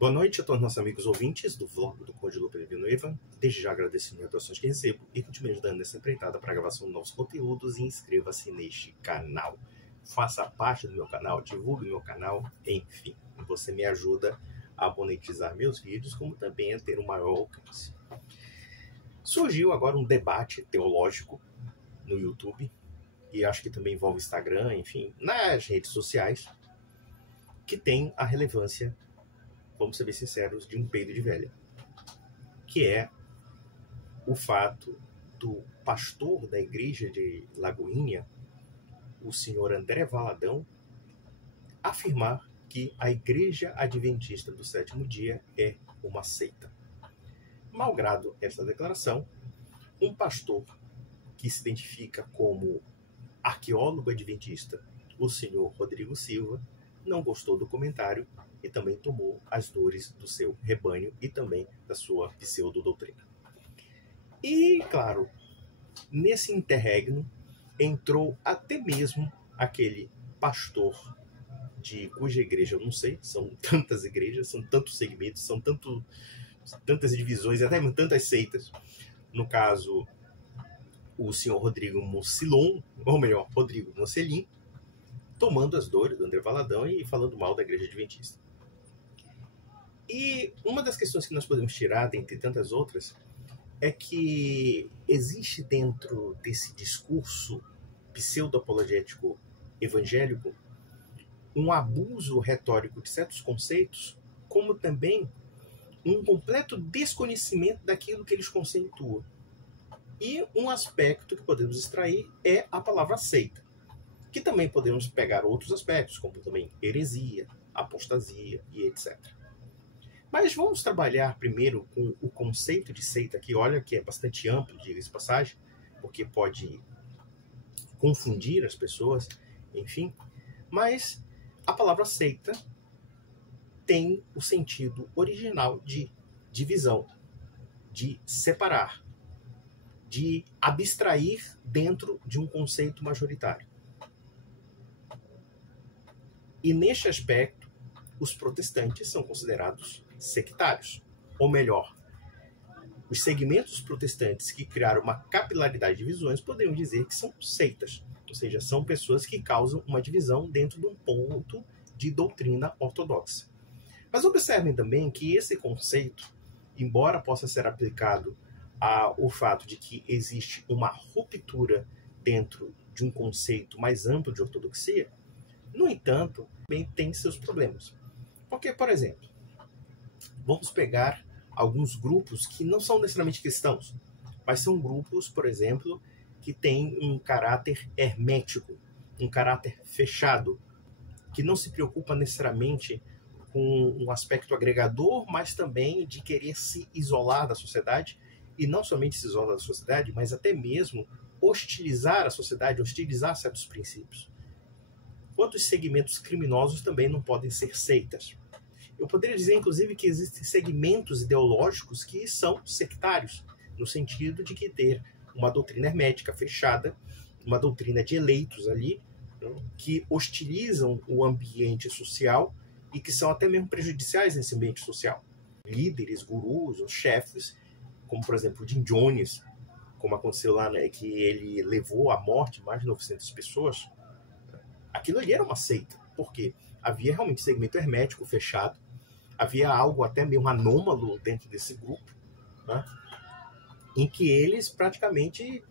Boa noite a todos os nossos amigos ouvintes do vlog do Conde Lope Villanueva. Desde já agradecendo as doações que recebo e continue ajudando nessa empreitada para a gravação de novos conteúdos e inscreva-se neste canal. Faça parte do meu canal, divulgue meu canal, enfim, você me ajuda a monetizar meus vídeos, como também a ter um maior alcance. Surgiu agora um debate teológico no YouTube, e acho que também envolve Instagram, enfim, nas redes sociais, que tem a relevância, vamos ser bem sinceros, de um peido de velha, que é o fato do pastor da igreja de Lagoinha, o senhor André Valadão, afirmar que a Igreja Adventista do Sétimo Dia é uma seita. Malgrado esta declaração, um pastor que se identifica como arqueólogo adventista, o senhor Rodrigo Silva, não gostou do comentário e também tomou as dores do seu rebanho e também da sua pseudo-doutrina. E, claro, nesse interregno entrou até mesmo aquele pastor de cuja igreja eu não sei, são tantas igrejas, são tantos segmentos, são tantas divisões, até tantas seitas. No caso, o senhor Rodrigo Mocilon, ou melhor, Rodrigo Mocelin, tomando as dores do André Valadão e falando mal da igreja adventista. E uma das questões que nós podemos tirar, dentre tantas outras, é que existe dentro desse discurso pseudo-apologético evangélico um abuso retórico de certos conceitos, como também um completo desconhecimento daquilo que eles conceituam. E um aspecto que podemos extrair é a palavra seita, que também podemos pegar outros aspectos, como também heresia, apostasia e etc. Mas vamos trabalhar primeiro com o conceito de seita, que olha que é bastante amplo, diga-se de passagem, porque pode confundir as pessoas, enfim. Mas a palavra seita tem o sentido original de divisão, de separar, de abstrair dentro de um conceito majoritário. E neste aspecto, os protestantes são considerados sectários. Ou melhor, os segmentos protestantes que criaram uma capilaridade de visões poderiam dizer que são seitas. Ou seja, são pessoas que causam uma divisão dentro de um ponto de doutrina ortodoxa. Mas observem também que esse conceito, embora possa ser aplicado ao fato de que existe uma ruptura dentro de um conceito mais amplo de ortodoxia, no entanto, também tem seus problemas. Porque, por exemplo, vamos pegar alguns grupos que não são necessariamente cristãos, mas são grupos, por exemplo, que têm um caráter hermético, um caráter fechado, que não se preocupa necessariamente com um aspecto agregador, mas também de querer se isolar da sociedade, e não somente se isolar da sociedade, mas até mesmo hostilizar a sociedade, hostilizar certos princípios. Quantos segmentos criminosos também não podem ser seitas? Eu poderia dizer, inclusive, que existem segmentos ideológicos que são sectários, no sentido de que ter uma doutrina hermética fechada, uma doutrina de eleitos ali, que hostilizam o ambiente social e que são até mesmo prejudiciais nesse ambiente social. Líderes, gurus, os chefes, como por exemplo o Jim Jones, como aconteceu lá, né, que ele levou à morte mais de 900 pessoas, aquilo ali era uma seita, porque havia realmente segmento hermético fechado, havia algo até meio anômalo dentro desse grupo, né, em que eles praticamente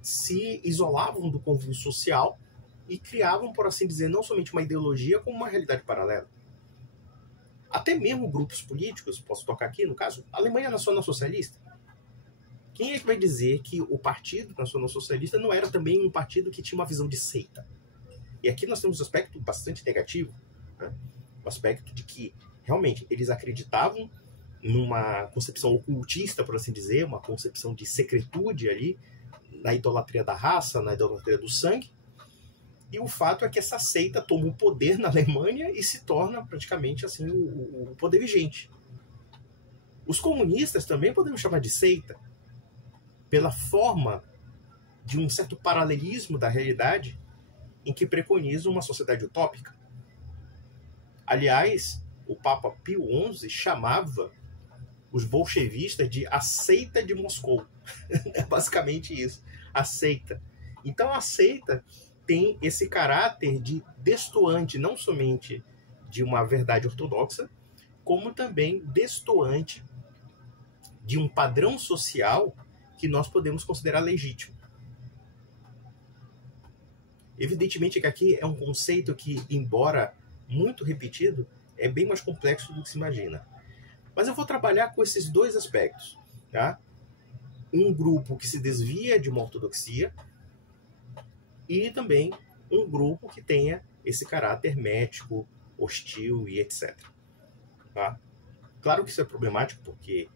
se isolavam do convívio social e criavam, por assim dizer, não somente uma ideologia, como uma realidade paralela. Até mesmo grupos políticos, posso tocar aqui, no caso, a Alemanha Nacional Socialista. Quem é que vai dizer que o Partido Nacional Socialista não era também um partido que tinha uma visão de seita? E aqui nós temos um aspecto bastante negativo, né? O aspecto de que, realmente, eles acreditavam numa concepção ocultista, por assim dizer, uma concepção de secretude ali, na idolatria da raça, na idolatria do sangue. E o fato é que essa seita toma o poder na Alemanha e se torna praticamente assim o poder vigente. Os comunistas também podemos chamar de seita, pela forma de um certo paralelismo da realidade em que preconizam uma sociedade utópica. Aliás, o Papa Pio XI chamava os bolchevistas de a seita de Moscou. É basicamente isso, a seita. Então a seita tem esse caráter de destoante, não somente de uma verdade ortodoxa, como também destoante de um padrão social que nós podemos considerar legítimo. Evidentemente que aqui é um conceito que, embora muito repetido, é bem mais complexo do que se imagina. Mas eu vou trabalhar com esses dois aspectos. Tá? Um grupo que se desvia de uma ortodoxia e também um grupo que tenha esse caráter hermético, hostil e etc. Tá? Claro que isso é problemático porque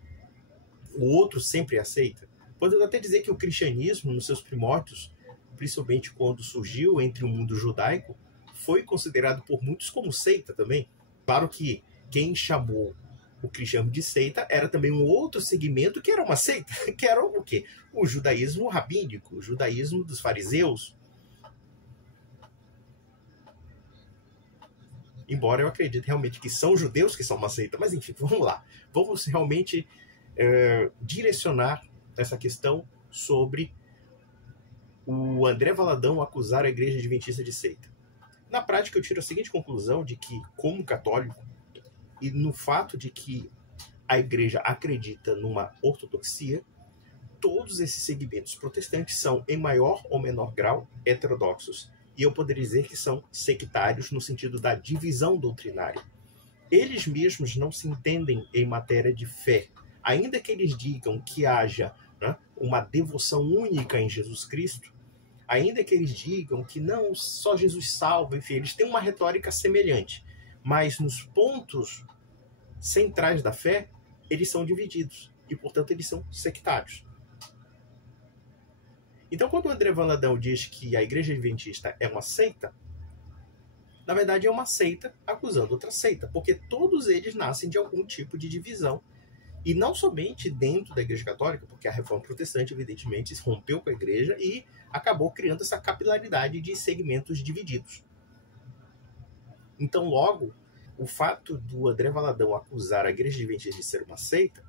o outro sempre aceita. Podemos até dizer que o cristianismo, nos seus primórdios, principalmente quando surgiu entre o mundo judaico, foi considerado por muitos como seita também. Claro que quem chamou o cristianismo de seita era também um outro segmento que era uma seita, que era o quê? O judaísmo rabínico, o judaísmo dos fariseus. Embora eu acredite realmente que são judeus que são uma seita, mas enfim, vamos lá. Vamos realmente direcionar essa questão sobre o André Valadão acusar a Igreja Adventista de seita. Na prática, eu tiro a seguinte conclusão de que, como católico, e no fato de que a Igreja acredita numa ortodoxia, todos esses segmentos protestantes são, em maior ou menor grau, heterodoxos. E eu poderia dizer que são sectários no sentido da divisão doutrinária. Eles mesmos não se entendem em matéria de fé. Ainda que eles digam que haja uma devoção única em Jesus Cristo, ainda que eles digam que não, só Jesus salva, enfim, eles têm uma retórica semelhante. Mas nos pontos centrais da fé, eles são divididos. E, portanto, eles são sectários. Então, quando o André Valadão diz que a Igreja Adventista é uma seita, na verdade é uma seita acusando outra seita, porque todos eles nascem de algum tipo de divisão. E não somente dentro da Igreja Católica, porque a Reforma Protestante, evidentemente, se rompeu com a Igreja e acabou criando essa capilaridade de segmentos divididos. Então, logo, o fato do André Valadão acusar a Igreja Adventista de ser uma seita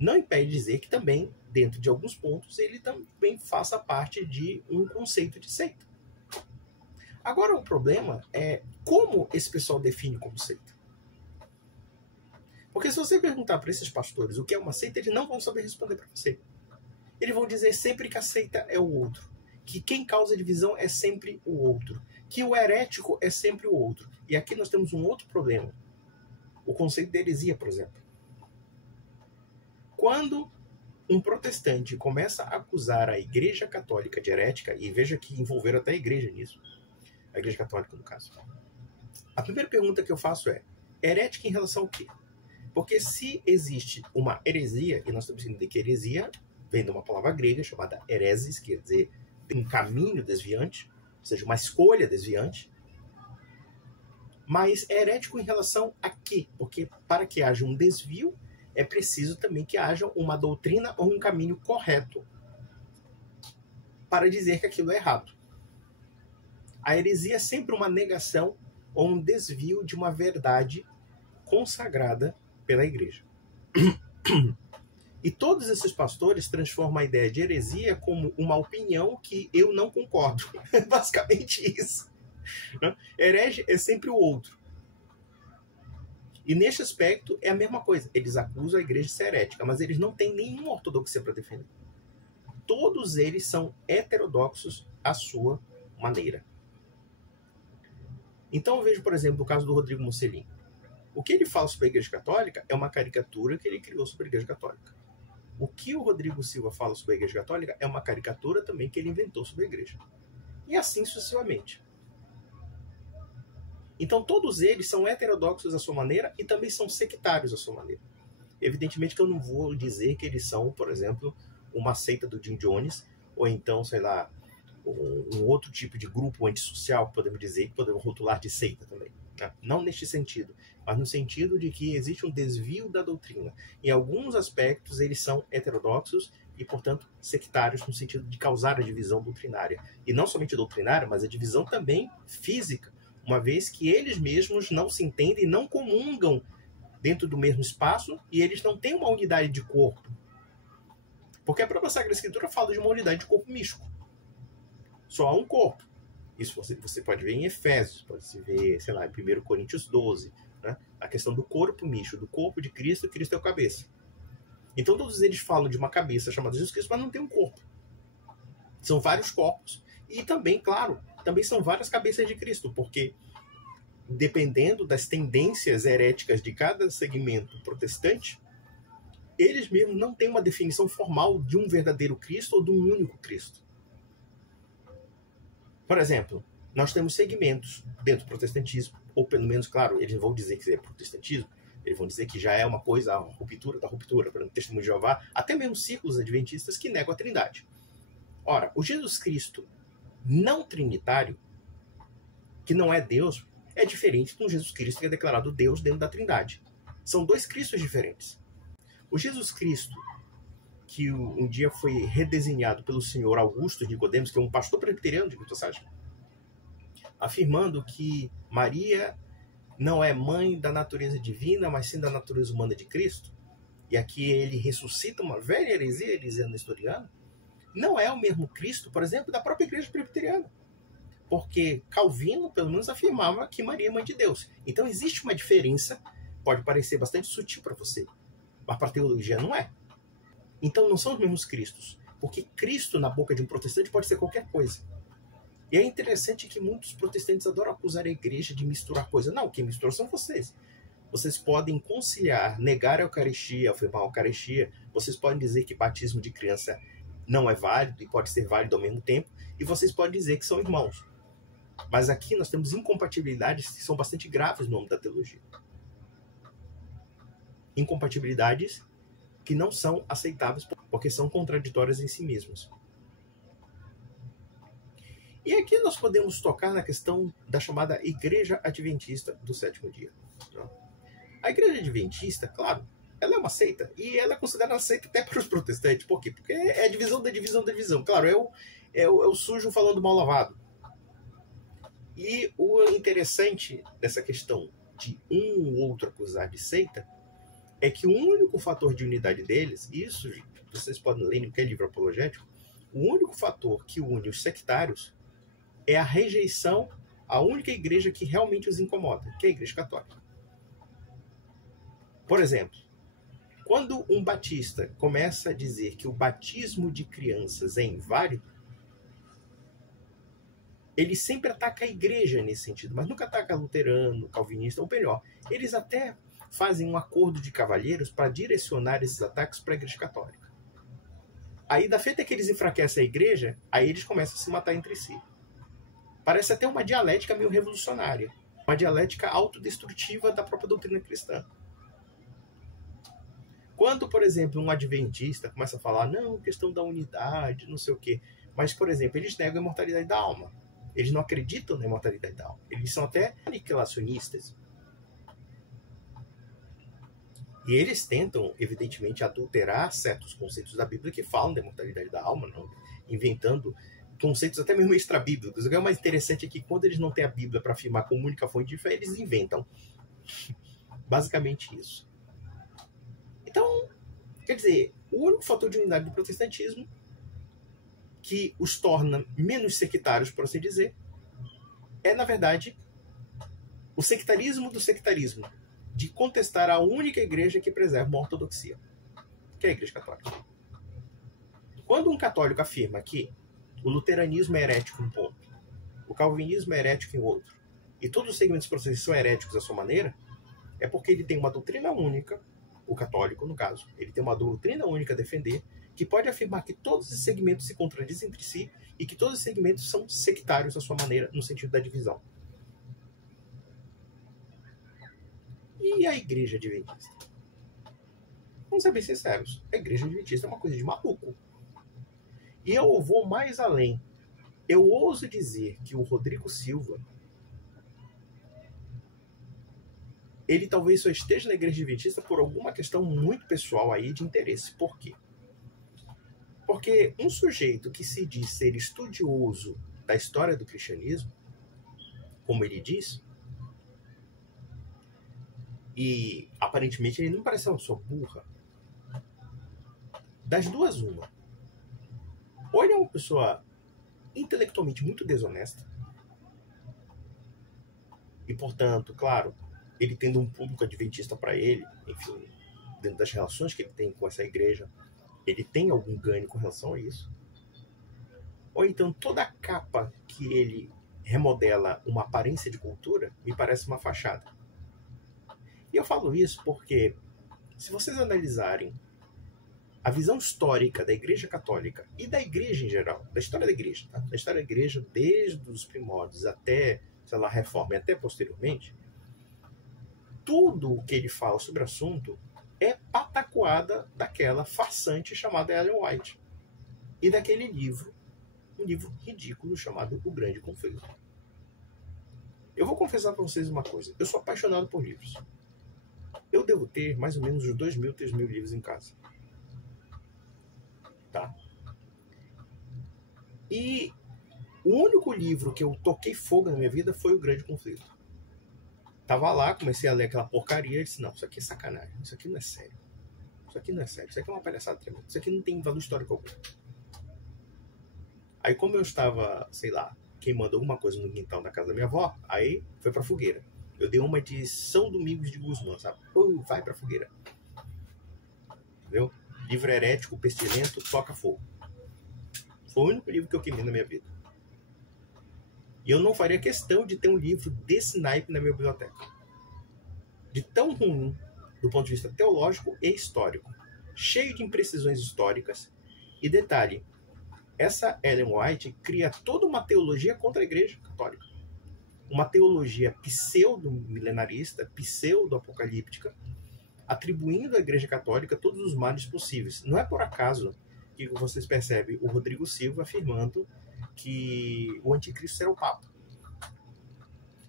não impede de dizer que também, dentro de alguns pontos, ele também faça parte de um conceito de seita. Agora, o problema é como esse pessoal define como seita. Porque se você perguntar para esses pastores o que é uma seita, eles não vão saber responder para você. Eles vão dizer sempre que a seita é o outro, que quem causa divisão é sempre o outro, que o herético é sempre o outro. E aqui nós temos um outro problema. O conceito de heresia, por exemplo. Quando um protestante começa a acusar a Igreja Católica de herética, e veja que envolveram até a Igreja nisso, a Igreja Católica no caso, a primeira pergunta que eu faço é, herética em relação ao quê? Porque se existe uma heresia, e nós temos que entender que heresia vem de uma palavra grega chamada heresis, que quer dizer um caminho desviante, ou seja, uma escolha desviante, mas é herético em relação a quê? Porque para que haja um desvio, é preciso também que haja uma doutrina ou um caminho correto para dizer que aquilo é errado. A heresia é sempre uma negação ou um desvio de uma verdade consagrada pela Igreja. E todos esses pastores transformam a ideia de heresia como uma opinião que eu não concordo. É basicamente isso. Herege é sempre o outro. E neste aspecto é a mesma coisa. Eles acusam a Igreja de ser herética, mas eles não têm nenhuma ortodoxia para defender. Todos eles são heterodoxos à sua maneira. Então eu vejo, por exemplo, o caso do Rodrigo Mocelin. O que ele fala sobre a Igreja Católica é uma caricatura que ele criou sobre a Igreja Católica. O que o Rodrigo Silva fala sobre a Igreja Católica é uma caricatura também que ele inventou sobre a Igreja. E assim sucessivamente. Então todos eles são heterodoxos à sua maneira e também são sectários à sua maneira. Evidentemente que eu não vou dizer que eles são, por exemplo, uma seita do Jim Jones, ou então, sei lá, um outro tipo de grupo antissocial, podemos dizer, que podemos rotular de seita também. Né? Não neste sentido, mas no sentido de que existe um desvio da doutrina. Em alguns aspectos eles são heterodoxos e, portanto, sectários no sentido de causar a divisão doutrinária. E não somente doutrinária, mas a divisão também física, uma vez que eles mesmos não se entendem, não comungam dentro do mesmo espaço e eles não têm uma unidade de corpo. Porque a própria Sagrada Escritura fala de uma unidade de corpo místico. Só há um corpo. Isso você pode ver em Efésios, pode se ver, sei lá, em 1 Coríntios 12, né? A questão do corpo místico, do corpo de Cristo, Cristo é o cabeça. Então todos eles falam de uma cabeça chamada Jesus Cristo, mas não tem um corpo. São vários corpos. E também, claro, também são várias cabeças de Cristo, porque dependendo das tendências heréticas de cada segmento protestante, eles mesmos não têm uma definição formal de um verdadeiro Cristo ou de um único Cristo. Por exemplo, nós temos segmentos dentro do protestantismo, ou pelo menos, claro, eles vão dizer que é protestantismo, eles vão dizer que já é uma coisa, a ruptura da ruptura, por exemplo, Testemunho de Jeová, até mesmo círculos adventistas que negam a Trindade. Ora, o Jesus Cristo não trinitário, que não é Deus, é diferente de um Jesus Cristo que é declarado Deus dentro da Trindade. São dois Cristos diferentes. O Jesus Cristo, que um dia foi redesenhado pelo senhor Augusto de Nicodemos, que é um pastor presbiteriano de passagem, afirmando que Maria não é mãe da natureza divina, mas sim da natureza humana de Cristo, e aqui ele ressuscita uma velha heresia nestoriana, não é o mesmo Cristo, por exemplo, da própria igreja presbiteriana. Porque Calvino, pelo menos, afirmava que Maria é mãe de Deus. Então existe uma diferença, pode parecer bastante sutil para você, mas para a teologia não é. Então não são os mesmos Cristos, porque Cristo na boca de um protestante pode ser qualquer coisa. E é interessante que muitos protestantes adoram acusar a igreja de misturar coisas. Não, quem mistura são vocês. Vocês podem conciliar, negar a Eucaristia, afirmar a Eucaristia, vocês podem dizer que batismo de criança não é válido e pode ser válido ao mesmo tempo, e vocês podem dizer que são irmãos. Mas aqui nós temos incompatibilidades que são bastante graves no âmbito da teologia. Incompatibilidades que não são aceitáveis porque são contraditórias em si mesmas. E aqui nós podemos tocar na questão da chamada Igreja Adventista do Sétimo Dia. A Igreja Adventista, claro, ela é uma seita, e ela é considerada seita até para os protestantes. Por quê? Porque é a divisão da divisão da divisão. Claro, é o sujo falando mal lavado. E o interessante dessa questão de um ou outro acusar de seita é que o único fator de unidade deles, isso vocês podem ler em qualquer livro apologético, o único fator que une os sectários é a rejeição à única igreja que realmente os incomoda, que é a Igreja Católica. Por exemplo, quando um batista começa a dizer que o batismo de crianças é inválido, ele sempre ataca a igreja nesse sentido, mas nunca ataca luterano, calvinista, ou melhor, eles até fazem um acordo de cavalheiros para direcionar esses ataques para a Igreja Católica. Aí, da feita que eles enfraquecem a igreja, aí eles começam a se matar entre si. Parece até uma dialética meio revolucionária, uma dialética autodestrutiva da própria doutrina cristã. Quando, por exemplo, um adventista começa a falar, não, questão da unidade, não sei o quê, mas, por exemplo, eles negam a imortalidade da alma. Eles não acreditam na imortalidade da alma. Eles são até aniquilacionistas. E eles tentam, evidentemente, adulterar certos conceitos da Bíblia que falam da imortalidade da alma, não? Inventando conceitos até mesmo extra-bíblicos. O que é mais interessante é que quando eles não têm a Bíblia para afirmar como única fonte de fé, eles inventam. Basicamente isso. Então, quer dizer, o único fator de unidade do protestantismo que os torna menos sectários, por assim dizer, é, na verdade, o sectarismo do sectarismo, de contestar a única igreja que preserva uma ortodoxia, que é a Igreja Católica. Quando um católico afirma que o luteranismo é herético em um ponto, o calvinismo é herético em outro, e todos os segmentos protestantes são heréticos à sua maneira, é porque ele tem uma doutrina única, o católico, no caso, ele tem uma doutrina única a defender, que pode afirmar que todos os segmentos se contradizem entre si e que todos os segmentos são sectários à sua maneira, no sentido da divisão. E a Igreja Adventista? Vamos ser bem sinceros, a Igreja Adventista é uma coisa de maluco. E eu vou mais além. Eu ouso dizer que o Rodrigo Silva, ele talvez só esteja na Igreja Adventista por alguma questão muito pessoal aí de interesse. Por quê? Porque um sujeito que se diz ser estudioso da história do cristianismo, como ele diz, e aparentemente ele não parece uma pessoa burra. Das duas, uma. Ou ele é uma pessoa intelectualmente muito desonesta, e portanto, claro, ele tendo um público adventista para ele, enfim, dentro das relações que ele tem com essa igreja, ele tem algum ganho com relação a isso. Ou então toda a capa que ele remodela uma aparência de cultura me parece uma fachada. E eu falo isso porque, se vocês analisarem a visão histórica da Igreja Católica e da Igreja em geral, da história da Igreja, tá? Da história da Igreja desde os primórdios até, sei lá, a Reforma e até posteriormente, tudo o que ele fala sobre o assunto é patacoada daquela farsante chamada Ellen White e daquele livro, um livro ridículo chamado O Grande Conflito. Eu vou confessar para vocês uma coisa, eu sou apaixonado por livros. Eu devo ter mais ou menos uns 2.000, 3.000 livros em casa. Tá? E o único livro que eu toquei fogo na minha vida foi O Grande Conflito. Tava lá, comecei a ler aquela porcaria e disse, não, isso aqui é sacanagem, isso aqui não é sério. Isso aqui não é sério, isso aqui é uma palhaçada tremenda, isso aqui não tem valor histórico algum. Aí como eu estava, sei lá, queimando alguma coisa no quintal da casa da minha avó, aí foi pra fogueira. Eu dei uma de São Domingos de Guzmán, sabe? Vai pra fogueira. Entendeu? Livro herético, pestilento, toca fogo. Foi o único livro que eu queimei na minha vida. E eu não faria questão de ter um livro desse naipe na minha biblioteca. De tão ruim, do ponto de vista teológico e histórico. Cheio de imprecisões históricas. E detalhe, essa Ellen White cria toda uma teologia contra a Igreja Católica. Uma teologia pseudo-milenarista, pseudo-apocalíptica, atribuindo à Igreja Católica todos os males possíveis. Não é por acaso que vocês percebem o Rodrigo Silva afirmando que o anticristo será o Papa.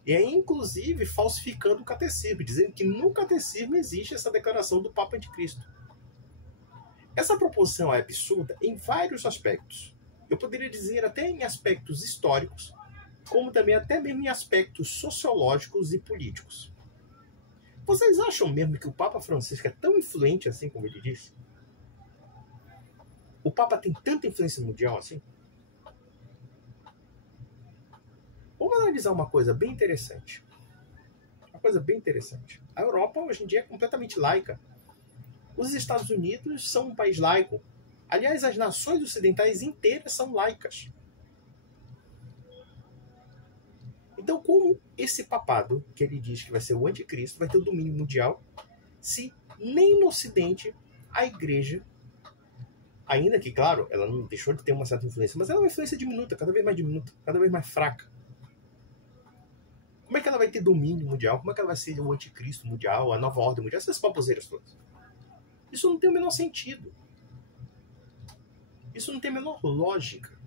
E aí, inclusive, falsificando o catecismo, dizendo que no catecismo existe essa declaração do Papa Anticristo. Essa proposição é absurda em vários aspectos. Eu poderia dizer até em aspectos históricos, como também até mesmo em aspectos sociológicos e políticos. Vocês acham mesmo que o Papa Francisco é tão influente assim como ele disse? O Papa tem tanta influência mundial assim? Vamos analisar uma coisa bem interessante. Uma coisa bem interessante. A Europa hoje em dia é completamente laica. Os Estados Unidos são um país laico. Aliás, as nações ocidentais inteiras são laicas. Então, como esse papado, que ele diz que vai ser o anticristo, vai ter o domínio mundial, se nem no Ocidente a Igreja, ainda que, claro, ela não deixou de ter uma certa influência, mas ela é uma influência diminuta, cada vez mais fraca. Como é que ela vai ter domínio mundial? Como é que ela vai ser o anticristo mundial, a nova ordem mundial? Essas baboseiras todas. Isso não tem o menor sentido. Isso não tem a menor lógica.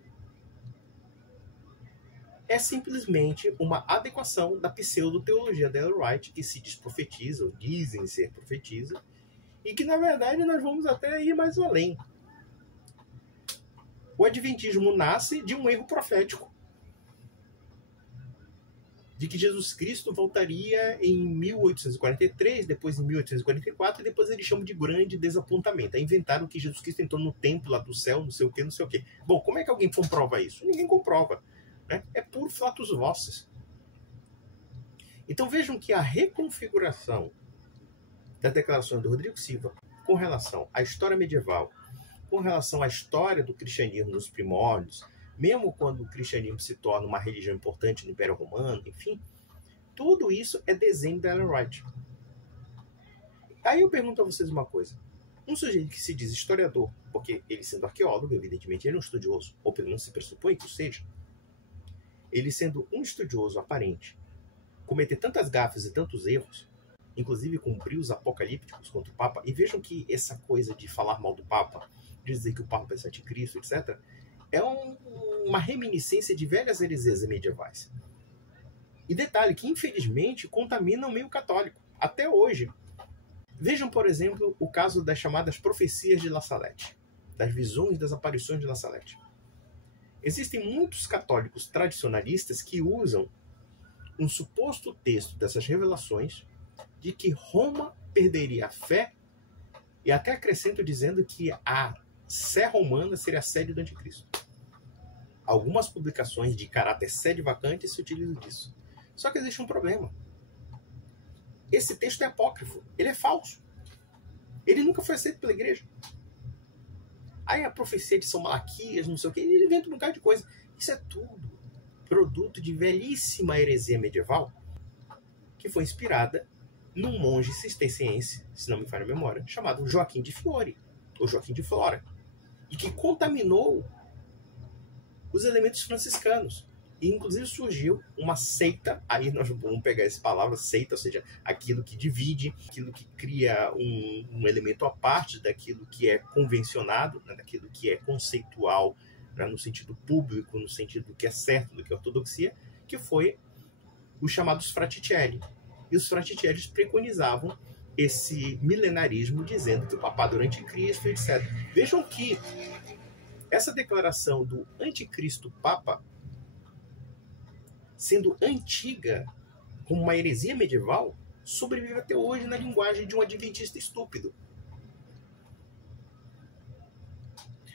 É simplesmente uma adequação da pseudo-teologia da Ellen White, que se desprofetiza, ou dizem ser profetiza, e que, na verdade, nós vamos até ir mais além. O adventismo nasce de um erro profético. De que Jesus Cristo voltaria em 1843, depois em 1844, e depois eles chamam de grande desapontamento. Aí inventaram que Jesus Cristo entrou no templo lá do céu, não sei o que, não sei o que. Bom, como é que alguém comprova isso? Ninguém comprova. Né? É puro flatus vocis. Então vejam que a reconfiguração das declarações do Rodrigo Silva com relação à história medieval, com relação à história do cristianismo nos primórdios, mesmo quando o cristianismo se torna uma religião importante no Império Romano, enfim, tudo isso é desenho da Ellen White. Aí eu pergunto a vocês uma coisa. Um sujeito que se diz historiador, porque ele sendo arqueólogo, evidentemente ele é um estudioso, ou pelo menos se pressupõe que o seja, ele sendo um estudioso aparente, cometer tantas gafes e tantos erros, inclusive com brios apocalípticos contra o Papa, e vejam que essa coisa de falar mal do Papa, de dizer que o Papa é anticristo, etc., é uma reminiscência de velhas heresias medievais. E detalhe que, infelizmente, contamina o meio católico, até hoje. Vejam, por exemplo, o caso das chamadas profecias de La Salette, das visões das aparições de La Salette. Existem muitos católicos tradicionalistas que usam um suposto texto dessas revelações de que Roma perderia a fé, e até acrescento dizendo que a Sé romana seria a sede do anticristo. Algumas publicações de caráter sede vacante se utilizam disso. Só que existe um problema. Esse texto é apócrifo, ele é falso. Ele nunca foi aceito pela igreja. Aí a profecia de São Malaquias, não sei o que, ele inventa um bocado de coisa. Isso é tudo produto de velhíssima heresia medieval que foi inspirada num monge cisterciense, se não me falha a memória, chamado Joaquim de Fiore, ou Joaquim de Flora, e que contaminou os elementos franciscanos. E inclusive surgiu uma seita, aí nós vamos pegar essa palavra seita, ou seja, aquilo que divide, aquilo que cria um elemento à parte daquilo que é convencionado, né, daquilo que é conceitual, né, no sentido público, no sentido do que é certo, do que é ortodoxia, que foi os chamados Fraticelli. E os Fraticelli preconizavam esse milenarismo, dizendo que o papado era anticristo, etc. Vejam que essa declaração do anticristo papa, sendo antiga como uma heresia medieval, sobrevive até hoje na linguagem de um adventista estúpido.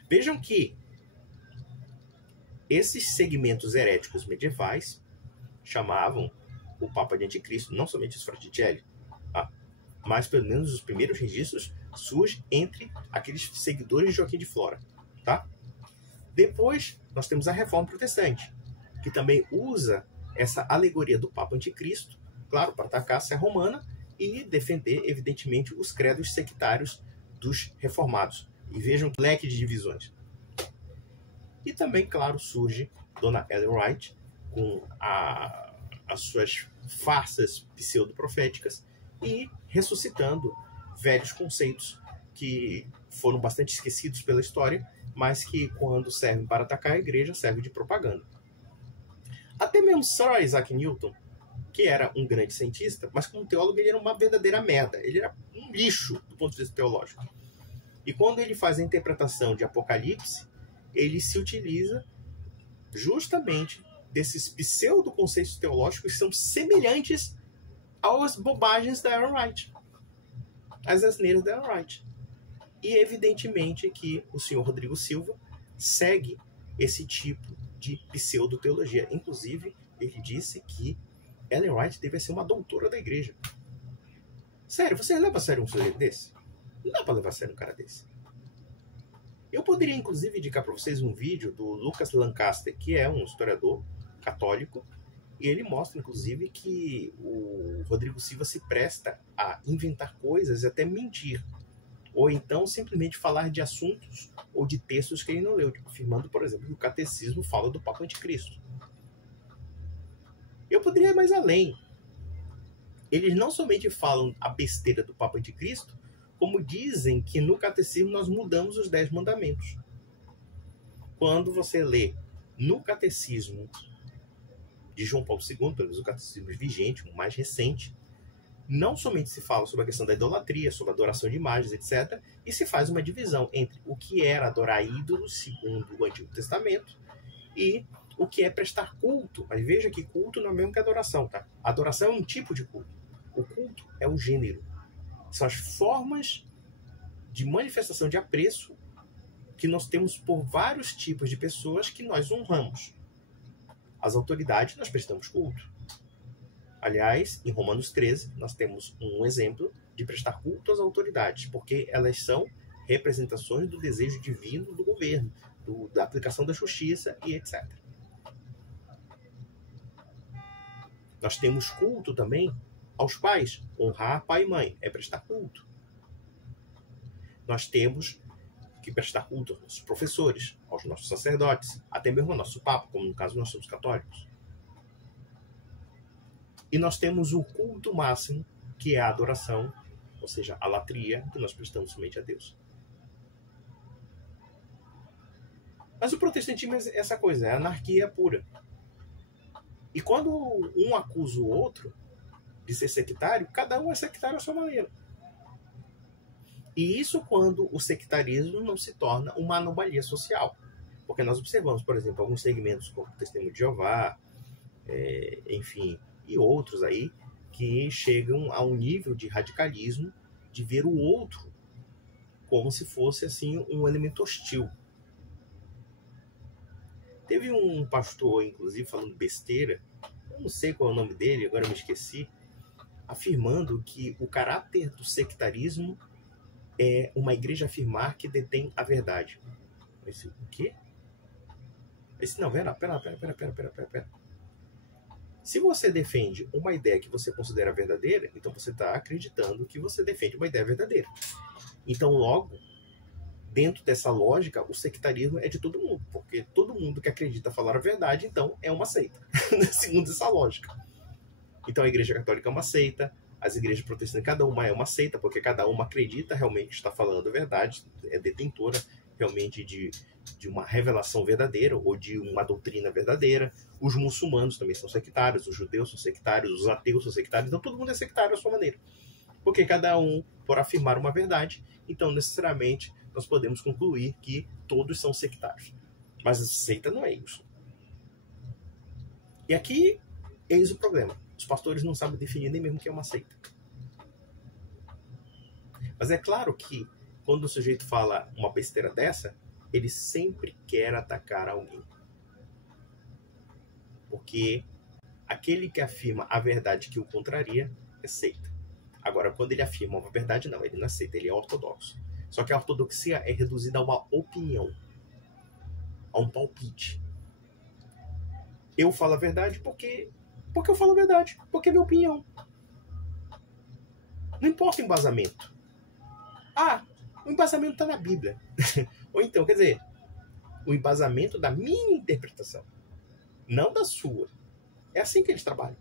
Vejam que esses segmentos heréticos medievais chamavam o Papa de Anticristo, não somente os Fraticelli, tá? Mas pelo menos os primeiros registros surgem entre aqueles seguidores de Joaquim de Flora. Tá? Depois, nós temos a Reforma Protestante, que também usa essa alegoria do Papa Anticristo, claro, para atacar a Sé Romana e defender, evidentemente, os credos sectários dos reformados. E vejam que leque de divisões. E também, claro, surge Dona Ellen White com as suas farsas pseudo-proféticas e ressuscitando velhos conceitos que foram bastante esquecidos pela história, mas que, quando servem para atacar a igreja, servem de propaganda. Até mesmo Sir Isaac Newton, que era um grande cientista, mas como teólogo ele era uma verdadeira merda. Ele era um lixo do ponto de vista teológico. E quando ele faz a interpretação de Apocalipse, ele se utiliza justamente desses pseudo-conceitos teológicos que são semelhantes às bobagens da Ellen White, às asneiras da Ellen White. E evidentemente que o senhor Rodrigo Silva segue esse tipo de pseudo-teologia. Inclusive, ele disse que Ellen White deve ser uma doutora da igreja. Sério, você leva a sério um sujeito desse? Não dá para levar a sério um cara desse. Eu poderia, inclusive, indicar para vocês um vídeo do Lucas Lancaster, que é um historiador católico, e ele mostra, inclusive, que o Rodrigo Silva se presta a inventar coisas e até mentir. Ou então, simplesmente falar de assuntos ou de textos que ele não leu, afirmando, por exemplo, que o catecismo fala do Papa Anticristo. Eu poderia ir mais além. Eles não somente falam a besteira do Papa Anticristo, como dizem que no catecismo nós mudamos os 10 mandamentos. Quando você lê no catecismo de João Paulo II, pelo menos o catecismo vigente, o mais recente, não somente se fala sobre a questão da idolatria, sobre a adoração de imagens, etc., e se faz uma divisão entre o que era adorar ídolos, segundo o Antigo Testamento, e o que é prestar culto. Mas veja que culto não é o mesmo que adoração, tá? Adoração é um tipo de culto. O culto é um gênero. São as formas de manifestação de apreço que nós temos por vários tipos de pessoas que nós honramos. As autoridades nós prestamos culto. Aliás, em Romanos 13, nós temos um exemplo de prestar culto às autoridades, porque elas são representações do desejo divino do governo, da aplicação da justiça e etc. Nós temos culto também aos pais. Honrar pai e mãe é prestar culto. Nós temos que prestar culto aos nossos professores, aos nossos sacerdotes, até mesmo ao nosso papa, como no caso nós somos católicos. E nós temos o culto máximo, que é a adoração, ou seja, a latria, que nós prestamos somente a Deus. Mas o protestantismo é essa coisa, é anarquia pura. E quando um acusa o outro de ser sectário, cada um é sectário à sua maneira. E isso quando o sectarismo não se torna uma anomalia social. Porque nós observamos, por exemplo, alguns segmentos como o Testemunho de Jeová, enfim, e outros aí que chegam a um nível de radicalismo de ver o outro como se fosse assim um elemento hostil. Teve um pastor, inclusive, falando besteira, eu não sei qual é o nome dele, agora eu me esqueci, afirmando que o caráter do sectarismo é uma igreja afirmar que detém a verdade. Esse, o quê? Esse não, pera. Se você defende uma ideia que você considera verdadeira, então você está acreditando que você defende uma ideia verdadeira. Então, logo, dentro dessa lógica, o sectarismo é de todo mundo, porque todo mundo que acredita falar a verdade, então, é uma seita, segundo essa lógica. Então, a Igreja Católica é uma seita, as igrejas protestantes, cada uma é uma seita, porque cada uma acredita realmente que está falando a verdade, é detentora realmente de uma revelação verdadeira ou de uma doutrina verdadeira. Os muçulmanos também são sectários, os judeus são sectários, os ateus são sectários, então todo mundo é sectário à sua maneira. Porque cada um, por afirmar uma verdade, então necessariamente nós podemos concluir que todos são sectários. Mas a seita não é isso. E aqui, eis o problema. Os pastores não sabem definir nem mesmo o que é uma seita. Mas é claro que quando o sujeito fala uma besteira dessa, ele sempre quer atacar alguém. Porque aquele que afirma a verdade que o contraria é seita. Agora, quando ele afirma uma verdade, não, ele não é seita, ele é ortodoxo. Só que a ortodoxia é reduzida a uma opinião, a um palpite. Eu falo a verdade porque eu falo a verdade, porque é minha opinião. Não importa o embasamento. O embasamento está na Bíblia. Ou então, quer dizer, o embasamento da minha interpretação, não da sua. É assim que eles trabalham.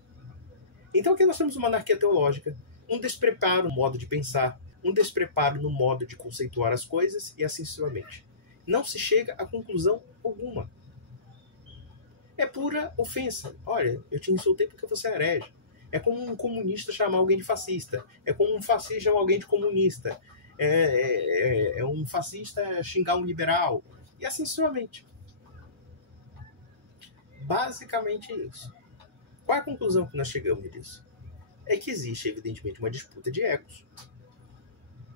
Então aqui nós temos uma anarquia teológica, um despreparo no modo de pensar, um despreparo no modo de conceituar as coisas e assim sucessivamente. Não se chega a conclusão alguma. É pura ofensa. Olha, eu te insultei porque você é herege. É como um comunista chamar alguém de fascista. É como um fascista chamar alguém de comunista. É um fascista xingar um liberal. E assim sucessivamente. Basicamente isso. Qual é a conclusão que nós chegamos disso? É que existe, evidentemente, uma disputa de egos.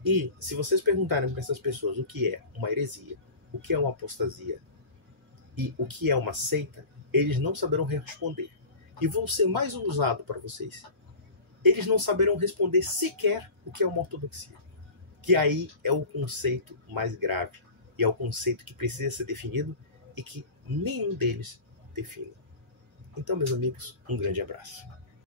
E se vocês perguntarem para essas pessoas o que é uma heresia, o que é uma apostasia e o que é uma seita, eles não saberão responder. E vou ser mais ousado para vocês. Eles não saberão responder sequer o que é uma ortodoxia. Que aí é o conceito mais grave. E é o conceito que precisa ser definido e que nenhum deles define. Então, meus amigos, um grande abraço.